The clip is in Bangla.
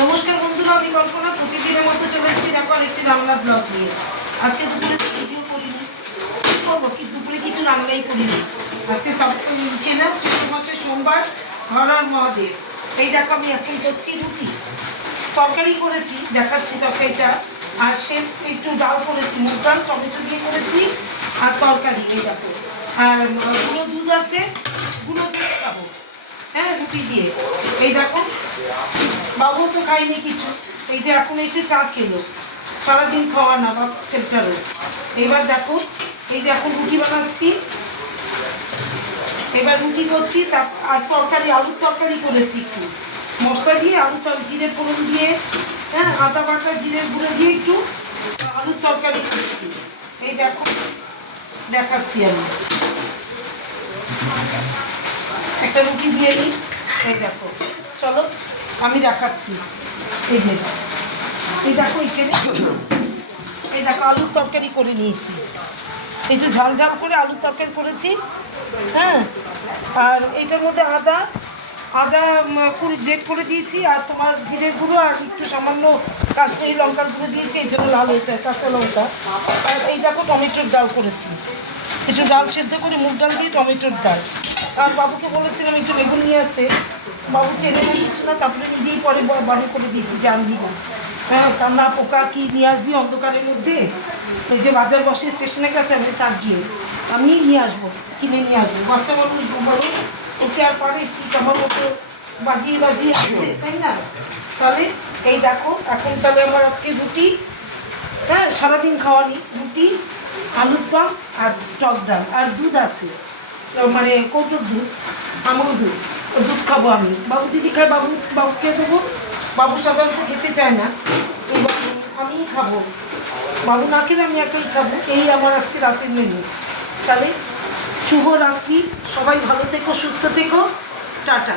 নমস্কার বন্ধুরা, আমি কল্পনা প্রতিদিনের মতো চলে এসেছি দেখো আরেকটি রান্না ব্লগ নিয়ে। আজকে দুপুরে ভিডিও করিনি, কী করবো, কি দুপুরে কিছু রান্নাই করিনি। আজকে সব নিচে না, চৈত্র মাসের সোমবার, হর হর মহাদেব। এই দেখো আমি এখন করছি রুটি, তরকারি করেছি, দেখাচ্ছি তরকারিটা। আর সে একটু ডাল করেছি, মুগ ডাল টমেটো দিয়ে করেছি, আর তরকারি এই দেখো। আর গুঁড়ো দুধ আছে, গুঁড়ো দুধ খাবো, হ্যাঁ, রুটি দিয়ে। এই দেখো বাবু তো খাইনি কিছু, এই যে এখন এসে চা খেলো, সারাদিন খাওয়া না বা ছেলেটারও। এবার দেখো এই যে এখন রুটি বানাচ্ছি, এবার রুটি করছি। আর তরকারি, আলুর তরকারি করেছি একটু মশলা দিয়ে, আলুর তরকারি জিরে ফোড়ন দিয়ে, হ্যাঁ, আদা বাটা জিরের গুঁড়ো দিয়ে একটু আলুর তরকারি করেছি। এই দেখো দেখাচ্ছি আমি, একটা রুটি দিয়ে নিই। এই দেখো, চলো আমি দেখাচ্ছি। এই যে এই দেখো এখানে, এই দেখো আলুর তরকারি করে নিয়েছি, একটু ঝাল ঝাল করে আলুর তরকারি করেছি, হ্যাঁ। আর এটার মধ্যে আদা গ্রেট করে দিয়েছি, আর তোমার জিরের গুঁড়ো আর একটু সামান্য কাশ্মীরি লঙ্কার গুঁড়ো দিয়েছি, এই জন্য লাল হয়েছে, কাঁচা লঙ্কা। আর এই দেখো টমেটোর ডাল করেছি, একটু ডাল সেদ্ধ করে মুগ ডাল দিয়ে টমেটোর ডাল। আর বাবুকে বলেছিলাম একটু বেগুন নিয়ে আসতে, বাবু চেনে না কিছু না, তারপরে নিজেই পরে বাড়ি করে দিয়েছি যে আনবি না, হ্যাঁ, কান্না পোকা কি নিয়ে আসবি অন্ধকারের মধ্যে, ওই যে বাজার বসে স্টেশনের কাছে, আমি চার গিয়ে আমি নিয়ে আসবো, কিনে নিয়ে আসবো। বাচ্চা মানুষ বলো, ওকে আর পারে ঠিক আমার মতো বাজিয়ে বাজিয়ে আসবে, তাই না? তাহলে এই দেখো এখন তাহলে আমার আজকে রুটি, হ্যাঁ, সারাদিন খাওয়ানি, রুটি, আলুর দম আর টক ডাল, আর দুধ আছে, মানে কৌটোর দুধ, আমুল দুধ, দুধ খাবো আমি। বাবু যদি খায় বাবুকে দেবো, বাবু সাধারণত খেতে চায় না, এবার আমিই খাবো, বাবু না খেলে আমি একাই খাবো। এই আমার আজকে রাতের মেনু। তাহলে শুভ রাত্রি, সবাই ভালো থেকো, সুস্থ থেকো, টাটা।